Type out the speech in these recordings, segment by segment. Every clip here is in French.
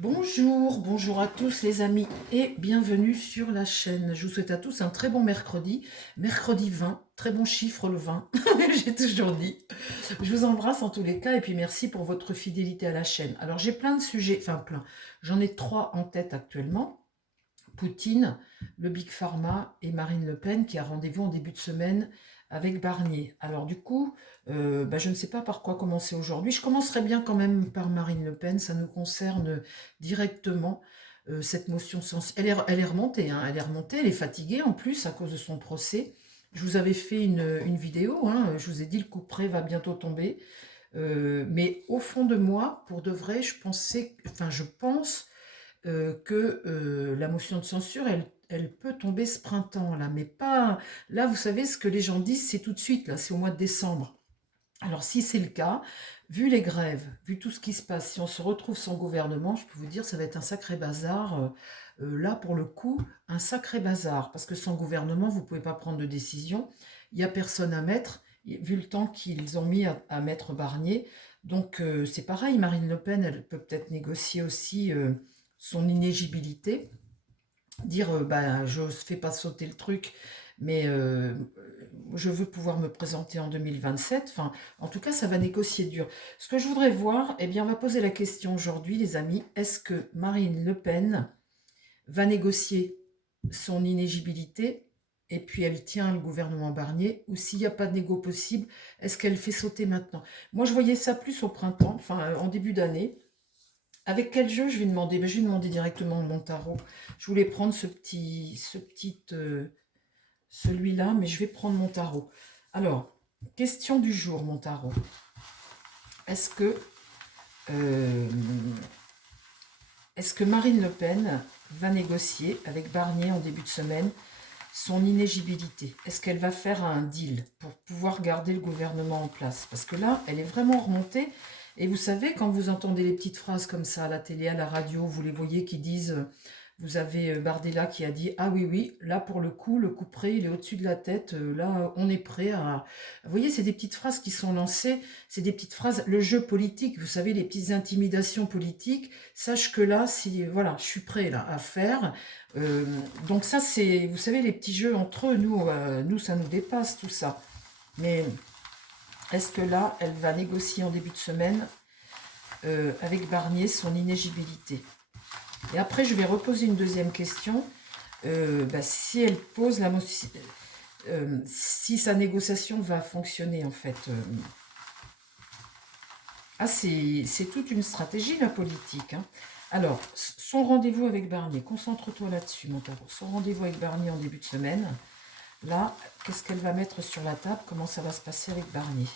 Bonjour, bonjour à tous les amis et bienvenue sur la chaîne. Je vous souhaite à tous un très bon mercredi 20, très bon chiffre le 20, j'ai toujours dit. Je vous embrasse en tous les cas et puis merci pour votre fidélité à la chaîne. Alors j'ai plein de sujets, enfin plein, j'en ai trois en tête actuellement. Poutine, le Big Pharma et Marine Le Pen qui a rendez-vous en début de semaine avec Barnier. Alors du coup, je ne sais pas par quoi commencer aujourd'hui. Je commencerai bien quand même par Marine Le Pen, ça nous concerne directement. Cette motion sens... elle est remontée, hein, elle est remontée, elle est fatiguée en plus à cause de son procès. Je vous avais fait une vidéo, hein, je vous ai dit le coup près va bientôt tomber. Mais au fond de moi, pour de vrai, je pense que la motion de censure, elle peut tomber ce printemps-là, mais pas... Là, vous savez, ce que les gens disent, c'est tout de suite, là, c'est au mois de décembre. Alors, si c'est le cas, vu les grèves, vu tout ce qui se passe, si on se retrouve sans gouvernement, je peux vous dire, ça va être un sacré bazar. Là, pour le coup, un sacré bazar, parce que sans gouvernement, vous ne pouvez pas prendre de décision. Il n'y a personne à mettre, vu le temps qu'ils ont mis à mettre Barnier. Donc, c'est pareil, Marine Le Pen, elle peut peut-être négocier aussi son inéligibilité, dire je ne fais pas sauter le truc, mais je veux pouvoir me présenter en 2027. Enfin, en tout cas, ça va négocier dur. Ce que je voudrais voir, eh bien, on va poser la question aujourd'hui, les amis, est-ce que Marine Le Pen va négocier son inéligibilité et puis elle tient le gouvernement Barnier, ou s'il n'y a pas de négo possible, est-ce qu'elle fait sauter maintenant? Moi, je voyais ça plus au printemps, enfin en début d'année. Avec quel jeu je vais demander? Je vais demander directement mon tarot. Je voulais prendre celui-là, mais je vais prendre mon tarot. Alors, question du jour, mon tarot. Est-ce que, euh, est-ce que Marine Le Pen va négocier avec Barnier en début de semaine son inéligibilité? Est-ce qu'elle va faire un deal pour pouvoir garder le gouvernement en place? Parce que là, elle est vraiment remontée. Et vous savez, quand vous entendez les petites phrases comme ça à la télé, à la radio, vous les voyez qui disent, vous avez Bardella qui a dit, ah oui, oui, là pour le coup près, il est au-dessus de la tête, là on est prêt à... Vous voyez, c'est des petites phrases qui sont lancées, c'est des petites phrases, le jeu politique, vous savez, les petites intimidations politiques, sache que là, si, voilà, je suis prêt là à faire. Euh, donc ça, c'est, vous savez, les petits jeux entre eux, nous, ça nous dépasse tout ça. Mais est-ce que là, elle va négocier en début de semaine avec Barnier son inéligibilité? Et après, je vais reposer une deuxième question. Si elle pose si sa négociation va fonctionner, en fait. C'est toute une stratégie, la politique, hein. Alors, son rendez-vous avec Barnier, concentre-toi là-dessus, mon tarot. Son rendez-vous avec Barnier en début de semaine. Là, qu'est-ce qu'elle va mettre sur la table? Comment ça va se passer avec Barnier?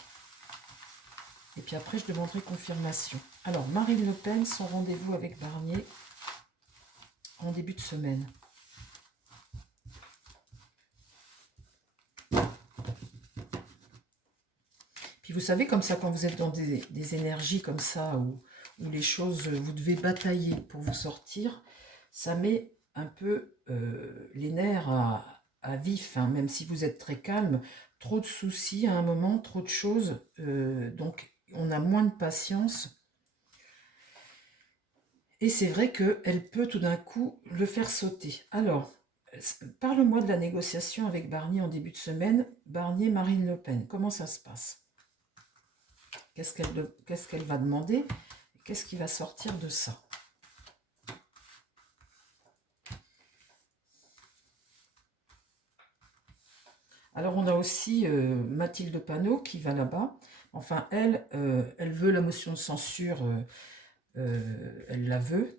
Et puis après, je demanderai confirmation. Alors, Marine Le Pen, son rendez-vous avec Barnier en début de semaine. Puis vous savez, comme ça, quand vous êtes dans des énergies comme ça, où les choses, vous devez batailler pour vous sortir, ça met un peu les nerfs à vif, hein, même si vous êtes très calme. Trop de soucis à un moment, trop de choses, donc on a moins de patience. Et c'est vrai qu'elle peut tout d'un coup le faire sauter. Alors, parle-moi de la négociation avec Barnier en début de semaine. Barnier, Marine Le Pen, comment ça se passe? Qu'est-ce qu'elle va demander? Qu'est-ce qui va sortir de ça? Alors, on a aussi Mathilde Panot qui va là-bas. Enfin, elle veut la motion de censure, elle la veut.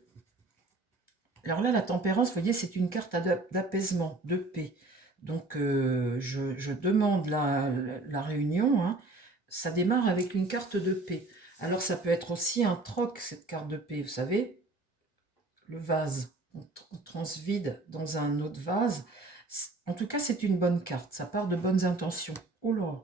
Alors là, la tempérance, vous voyez, c'est une carte d'apaisement, de paix. Donc, je demande la réunion, hein. Ça démarre avec une carte de paix. Alors, ça peut être aussi un troc, cette carte de paix, vous savez, le vase. On transvide dans un autre vase. En tout cas, c'est une bonne carte. Ça part de bonnes intentions. Oh là!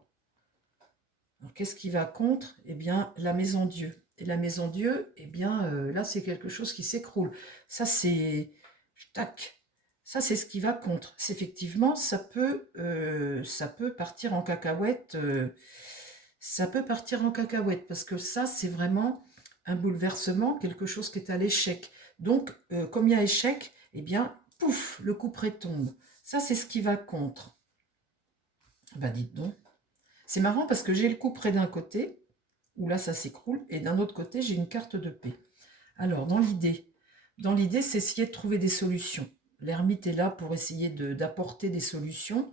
Alors, qu'est-ce qui va contre? Eh bien, la maison Dieu. Et la maison Dieu, eh bien, là, c'est quelque chose qui s'écroule. Ça, c'est... Tac. Ça, c'est ce qui va contre. Effectivement, ça peut partir en cacahuète. Ça peut partir en cacahuète parce que ça, c'est vraiment un bouleversement, quelque chose qui est à l'échec. Donc, comme il y a échec, eh bien, pouf, le couperet tombe. Ça, c'est ce qui va contre. Bah, dites donc. C'est marrant parce que j'ai le couperet d'un côté, où là, ça s'écroule, et d'un autre côté, j'ai une carte de paix. Alors, dans l'idée, c'est essayer de trouver des solutions. L'ermite est là pour essayer d'apporter des solutions.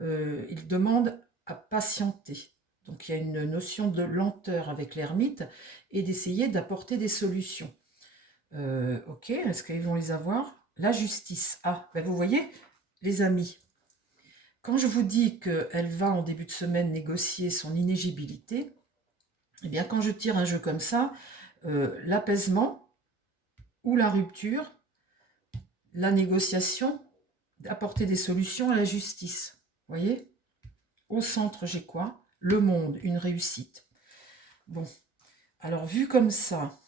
Il demande à patienter. Donc, il y a une notion de lenteur avec l'ermite et d'essayer d'apporter des solutions. Ok, est-ce qu'ils vont les avoir? La justice. Ah, ben vous voyez, les amis, quand je vous dis qu'elle va en début de semaine négocier son inéligibilité, eh bien quand je tire un jeu comme ça, l'apaisement ou la rupture, la négociation, apporter des solutions à la justice. Vous voyez? Au centre, j'ai quoi? Le monde, une réussite. Bon, alors vu comme ça,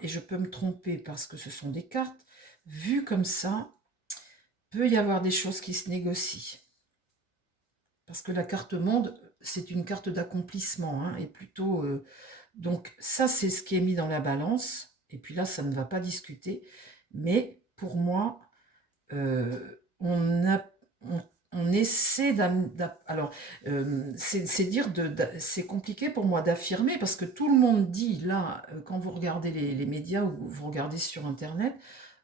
et je peux me tromper parce que ce sont des cartes, vu comme ça, peut y avoir des choses qui se négocient. Parce que la carte monde, c'est une carte d'accomplissement, hein, et plutôt... donc ça, c'est ce qui est mis dans la balance, et puis là, ça ne va pas discuter, mais pour moi, on essaie alors, c'est compliqué pour moi d'affirmer, parce que tout le monde dit, là, quand vous regardez les médias ou vous regardez sur Internet,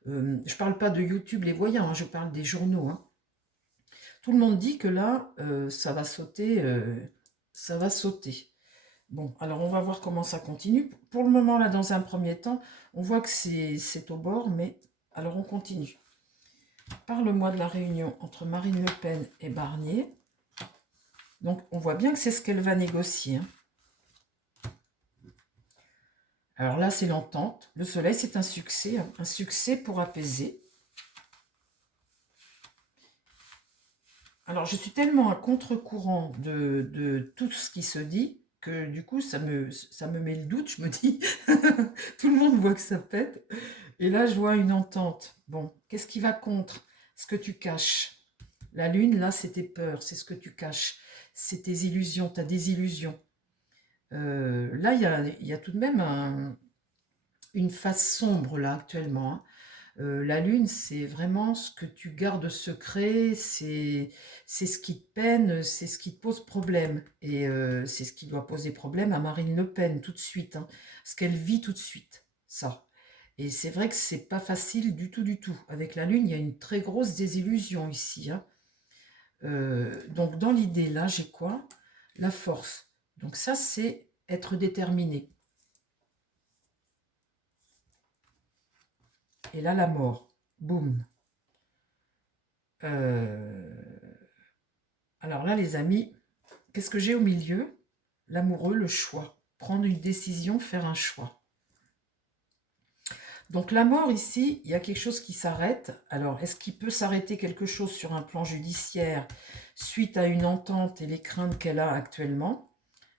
je ne parle pas de YouTube, les voyants, hein, je parle des journaux, hein. Tout le monde dit que là, ça va sauter, ça va sauter. Bon, alors on va voir comment ça continue. Pour le moment, là, dans un premier temps, on voit que c'est au bord, mais alors on continue. Parle-moi de la réunion entre Marine Le Pen et Barnier. Donc, on voit bien que c'est ce qu'elle va négocier, hein. Alors là, c'est l'entente. Le soleil, c'est un succès pour apaiser. Alors, je suis tellement à contre-courant de tout ce qui se dit que du coup, ça me met le doute. Je me dis, tout le monde voit que ça pète. Et là, je vois une entente. Bon, qu'est-ce qui va contre? Ce que tu caches. La lune, là, c'est tes peurs, c'est ce que tu caches. C'est tes illusions, ta désillusion. Là, il y a tout de même une face sombre, là, actuellement, hein. La lune, c'est vraiment ce que tu gardes secret, c'est ce qui te peine, c'est ce qui te pose problème. Et c'est ce qui doit poser problème à Marine Le Pen tout de suite, hein, ce qu'elle vit tout de suite, ça. Et c'est vrai que c'est pas facile du tout, du tout. Avec la lune, il y a une très grosse désillusion ici, hein. Donc dans l'idée, là, j'ai quoi? La force. Donc ça, c'est être déterminé. Et là, la mort. Boum. Alors là, les amis, qu'est-ce que j'ai au milieu? L'amoureux, le choix. Prendre une décision, faire un choix. Donc la mort ici, il y a quelque chose qui s'arrête. Alors, est-ce qu'il peut s'arrêter quelque chose sur un plan judiciaire suite à une entente et les craintes qu'elle a actuellement,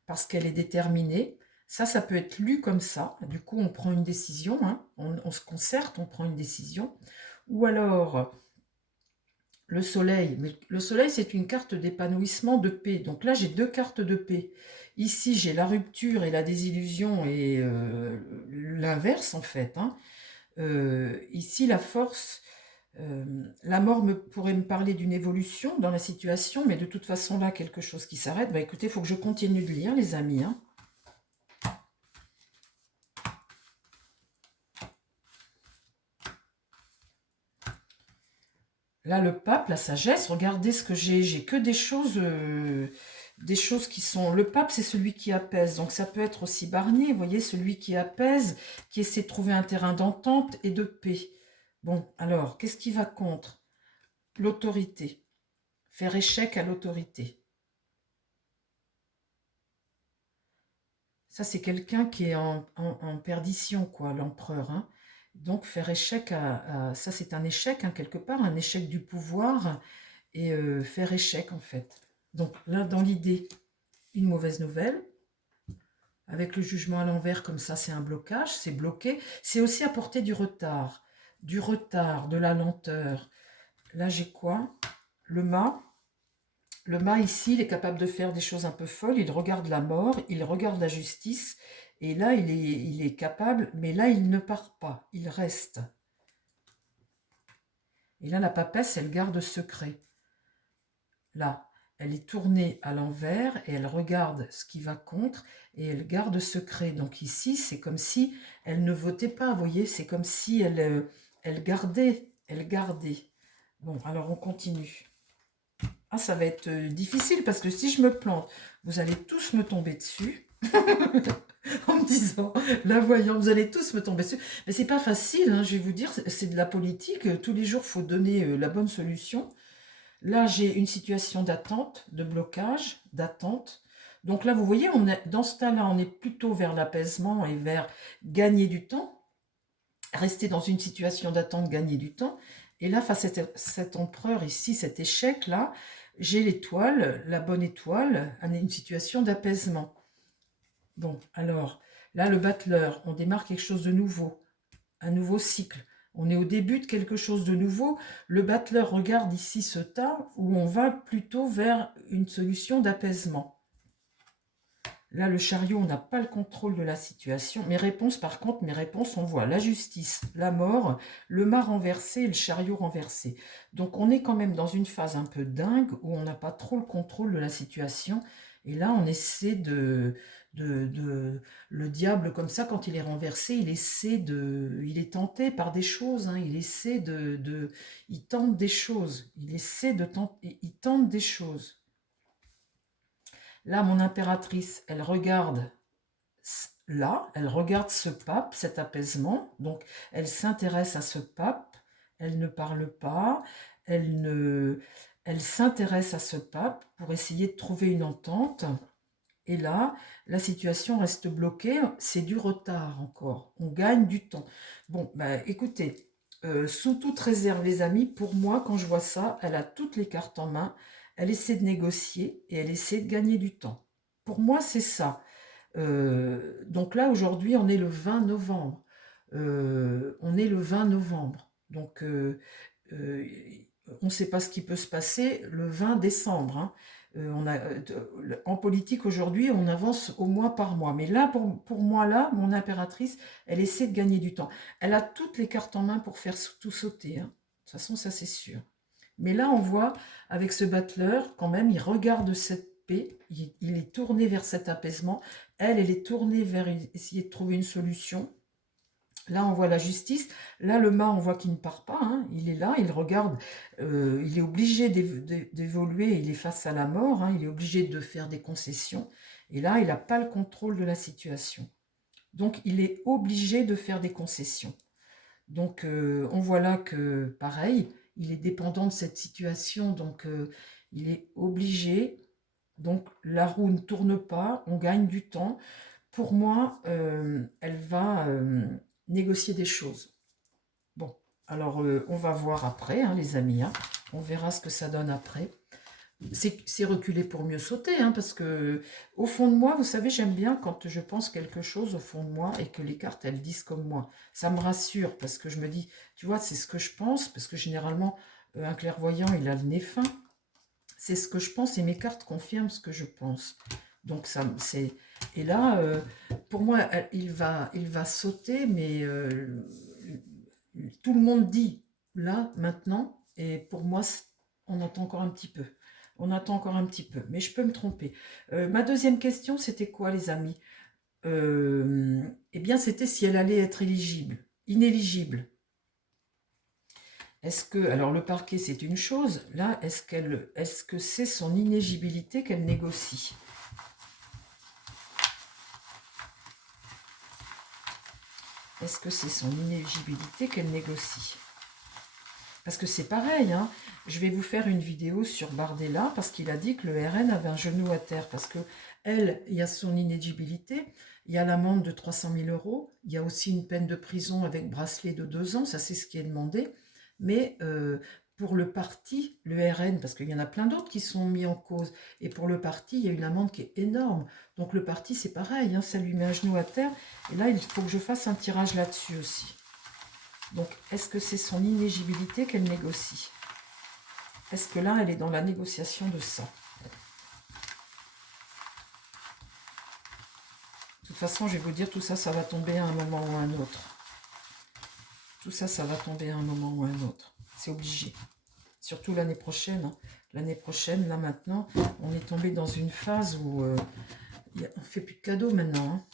parce qu'elle est déterminée? Ça peut être lu comme ça. Du coup, on prend une décision, hein. On se concerte, on prend une décision. Ou alors, le soleil. Mais le soleil, c'est une carte d'épanouissement, de paix. Donc là, j'ai deux cartes de paix. Ici, j'ai la rupture et la désillusion et l'inverse, en fait, hein. Ici, la force, la mort pourrait me parler d'une évolution dans la situation, mais de toute façon, là, quelque chose qui s'arrête. Bah, écoutez, il faut que je continue de lire, les amis, hein. Là, le pape, la sagesse, regardez ce que j'ai. J'ai que des choses qui sont... Le pape, c'est celui qui apaise. Donc, ça peut être aussi Barnier, vous voyez, celui qui apaise, qui essaie de trouver un terrain d'entente et de paix. Bon, alors, qu'est-ce qui va contre? L'autorité. Faire échec à l'autorité. Ça, c'est quelqu'un qui est en perdition, quoi, l'empereur, hein. Donc, faire échec ça, c'est un échec, hein, quelque part, un échec du pouvoir et faire échec, en fait. Donc, là, dans l'idée, une mauvaise nouvelle. Avec le jugement à l'envers, comme ça, c'est un blocage, c'est bloqué. C'est aussi apporter du retard, de la lenteur. Là, j'ai quoi? Le mât. Le mât, ici, il est capable de faire des choses un peu folles. Il regarde la mort, il regarde la justice Et là, il est capable, mais là, il ne part pas, il reste. Et là, la papesse, elle garde secret. Là, elle est tournée à l'envers et elle regarde ce qui va contre et elle garde secret. Donc ici, c'est comme si elle ne votait pas, vous voyez, c'est comme si elle gardait, elle gardait. Bon, alors on continue. Ah, ça va être difficile parce que si je me plante, vous allez tous me tomber dessus. En me disant, la voyante, vous allez tous me tomber dessus. Mais c'est pas facile, hein, je vais vous dire, c'est de la politique. Tous les jours, il faut donner la bonne solution. Là, j'ai une situation d'attente, de blocage, d'attente. Donc là, vous voyez, dans ce cas-là, on est plutôt vers l'apaisement et vers gagner du temps. Rester dans une situation d'attente, gagner du temps. Et là, face à cet empereur ici, cet échec-là, j'ai l'étoile, la bonne étoile, une situation d'apaisement. Bon, alors, là, le battleur, on démarre quelque chose de nouveau, un nouveau cycle. On est au début de quelque chose de nouveau. Le battleur regarde ici ce tas où on va plutôt vers une solution d'apaisement. Là, le chariot, on n'a pas le contrôle de la situation. Mes réponses, par contre, on voit la justice, la mort, le mât renversé et le chariot renversé. Donc, on est quand même dans une phase un peu dingue où on n'a pas trop le contrôle de la situation. Et là, on essaie le diable, comme ça, quand il est renversé, il est tenté par des choses, hein, il tente des choses, il tente des choses. Là, mon impératrice, elle regarde là, elle regarde ce pape, cet apaisement, donc elle s'intéresse à ce pape, elle ne parle pas, elle s'intéresse à ce pape pour essayer de trouver une entente. Et là, la situation reste bloquée, c'est du retard encore, on gagne du temps. Bon, bah, écoutez, sous toute réserve les amis, pour moi, quand je vois ça, elle a toutes les cartes en main, elle essaie de négocier et elle essaie de gagner du temps. Pour moi, c'est ça. Donc là, aujourd'hui, on est le 20 novembre. On est le 20 novembre. Donc, on ne sait pas ce qui peut se passer le 20 décembre. Hein. En politique, aujourd'hui, on avance au mois par mois. Mais là, pour moi, là, mon impératrice, elle essaie de gagner du temps. Elle a toutes les cartes en main pour faire tout sauter. Hein. De toute façon, ça, c'est sûr. Mais là, on voit, avec ce battleur, quand même, il regarde cette paix, il est tourné vers cet apaisement. Elle est tournée vers essayer de trouver une solution. Là, on voit la justice. Là, le mât, on voit qu'il ne part pas. Hein. Il est là, il regarde. Il est obligé d'évoluer. Il est face à la mort. Hein. Il est obligé de faire des concessions. Et là, il n'a pas le contrôle de la situation. Donc, il est obligé de faire des concessions. Donc, on voit là que, pareil, il est dépendant de cette situation. Donc, il est obligé. Donc, la roue ne tourne pas. On gagne du temps. Pour moi, elle va négocier des choses. Bon, alors on va voir après, hein, les amis. Hein. On verra ce que ça donne après. C'est reculer pour mieux sauter, hein, parce que au fond de moi, vous savez, j'aime bien quand je pense quelque chose au fond de moi et que les cartes, elles disent comme moi. Ça me rassure, parce que je me dis, tu vois, c'est ce que je pense, parce que généralement, un clairvoyant, il a le nez fin. C'est ce que je pense et mes cartes confirment ce que je pense. Donc ça, c'est... Et là, pour moi, il va sauter, mais tout le monde dit là, maintenant, et pour moi, on attend encore un petit peu. On attend encore un petit peu, mais je peux me tromper. Ma deuxième question, c'était quoi, les amis? Eh bien, c'était si elle allait être éligible, inéligible. Est-ce que, alors le parquet, c'est une chose, là, est-ce que c'est son inéligibilité qu'elle négocie? Est-ce que c'est son inéligibilité qu'elle négocie? Parce que c'est pareil, hein. Je vais vous faire une vidéo sur Bardella, parce qu'il a dit que le RN avait un genou à terre, parce que elle, il y a son inéligibilité, il y a l'amende de 300 000 €, il y a aussi une peine de prison avec bracelet de 2 ans, ça c'est ce qui est demandé, mais pour le parti, le RN, parce qu'il y en a plein d'autres qui sont mis en cause, et pour le parti, il y a une amende qui est énorme, donc le parti c'est pareil, hein, ça lui met un genou à terre, et là il faut que je fasse un tirage là-dessus aussi. Donc, est-ce que c'est son inéligibilité qu'elle négocie? Est-ce que là, elle est dans la négociation de ça? De toute toute façon, je vais vous dire, tout ça, ça va tomber à un moment ou à un autre. Tout ça, ça va tomber à un moment ou à un autre. C'est obligé. Surtout l'année prochaine. Hein. L'année prochaine, là maintenant, on est tombé dans une phase où on ne fait plus de cadeaux maintenant. Hein.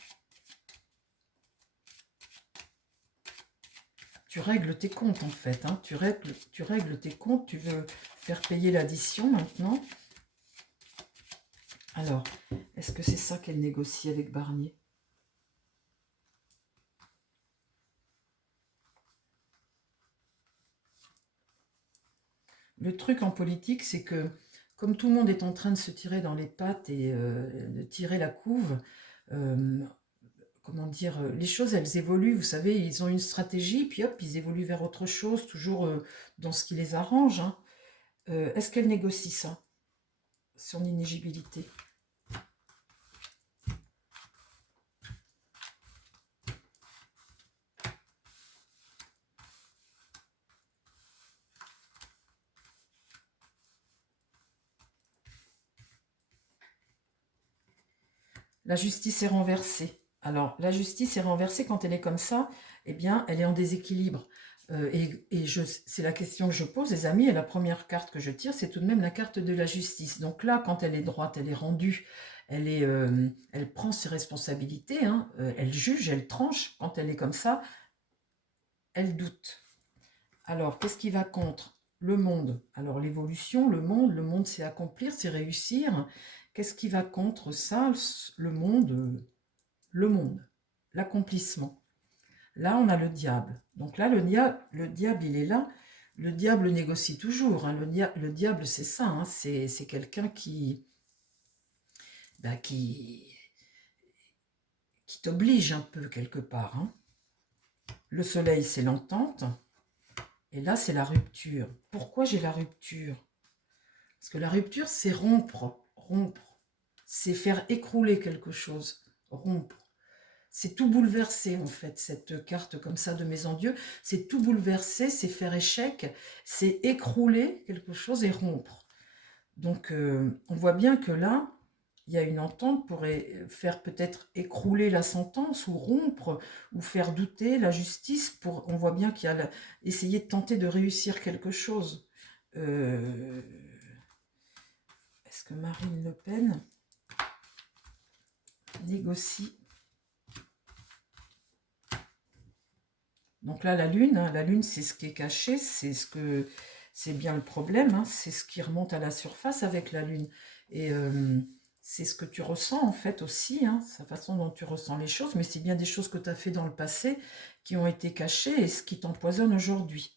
Tu règles tes comptes en fait. Hein. Tu règles tes comptes. Tu veux faire payer l'addition maintenant. Alors, est-ce que c'est ça qu'elle négocie avec Barnier? Le truc en politique, c'est que comme tout le monde est en train de se tirer dans les pattes et de tirer la couve, comment dire, les choses, elles évoluent. Vous savez, ils ont une stratégie, puis hop, ils évoluent vers autre chose, toujours dans ce qui les arrange. Hein. Est-ce qu'elle négocie ça, son inéligibilité? La justice est renversée. Alors, la justice est renversée quand elle est comme ça, eh bien, elle est en déséquilibre. C'est la question que je pose, les amis, et la première carte que je tire, c'est tout de même la carte de la justice. Donc là, quand elle est droite, elle est rendue, elle prend ses responsabilités, hein, elle juge, elle tranche. Quand elle est comme ça, elle doute. Alors, qu'est-ce qui va contre? Le monde. Alors, l'évolution, le monde, c'est accomplir, c'est réussir. Qu'est-ce qui va contre ça? Le monde, l'accomplissement. Là, on a le diable. Donc là, le diable, il est là. Le diable négocie toujours. Hein. Le diable, c'est ça. Hein. C'est quelqu'un ben, qui t'oblige un peu quelque part. Hein. Le soleil, c'est l'entente. Et là, c'est la rupture. Pourquoi j'ai la rupture? Parce que la rupture, c'est rompre. Rompre. C'est faire écrouler quelque chose. Rompre. C'est tout bouleverser, en fait, cette carte comme ça de Maison Dieu. C'est tout bouleverser, c'est faire échec, c'est écrouler quelque chose et rompre. Donc, on voit bien que là, il y a une entente pour faire peut-être écrouler la sentence ou rompre ou faire douter la justice. On voit bien qu'il y a essayer de tenter de réussir quelque chose. Est-ce que Marine Le Pen négocie? Donc là, la lune, c'est ce qui est caché, c'est bien le problème, hein, c'est ce qui remonte à la surface avec la lune. Et c'est ce que tu ressens en fait aussi, hein, sa façon dont tu ressens les choses, mais c'est bien des choses que tu as fait dans le passé qui ont été cachées et ce qui t'empoisonne aujourd'hui.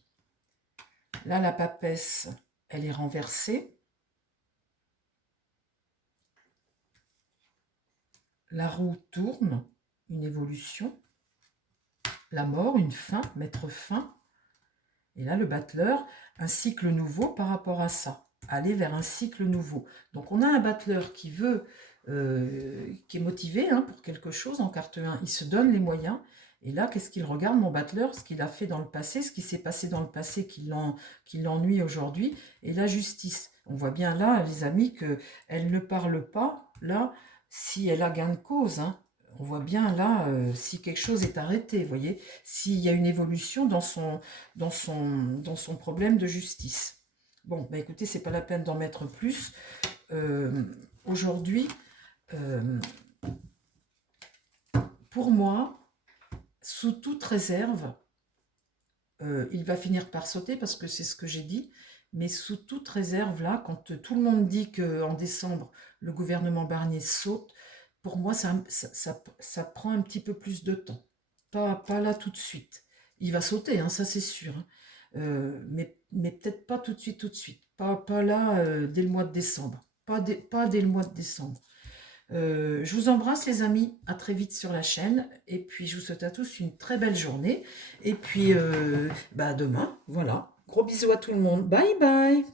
Là, la papesse, elle est renversée. La roue tourne, une évolution. La mort, une fin, mettre fin. Et là, le battleur, un cycle nouveau par rapport à ça. Aller vers un cycle nouveau. Donc, on a un battleur qui veut, qui est motivé hein, pour quelque chose en carte 1. Il se donne les moyens. Et là, qu'est-ce qu'il regarde, mon battleur? Ce qu'il a fait dans le passé, ce qui s'est passé dans le passé qui l'ennuie aujourd'hui. Et la justice. On voit bien là, les amis, qu'elle ne parle pas, là, si elle a gain de cause, hein. On voit bien là, si quelque chose est arrêté, vous voyez, s'il y a une évolution dans son problème de justice. Bon, bah écoutez, c'est pas la peine d'en mettre plus. Aujourd'hui, pour moi, sous toute réserve, il va finir par sauter parce que c'est ce que j'ai dit, mais sous toute réserve, là, quand tout le monde dit qu'en décembre, le gouvernement Barnier saute, pour moi, ça prend un petit peu plus de temps. Pas là tout de suite. Il va sauter, hein, ça c'est sûr. Hein. Mais peut-être pas tout de suite, tout de suite. Pas là dès le mois de décembre. Pas dès le mois de décembre. Je vous embrasse les amis, à très vite sur la chaîne. Et puis je vous souhaite à tous une très belle journée. Et puis bah, à demain, voilà. Gros bisous à tout le monde. Bye bye.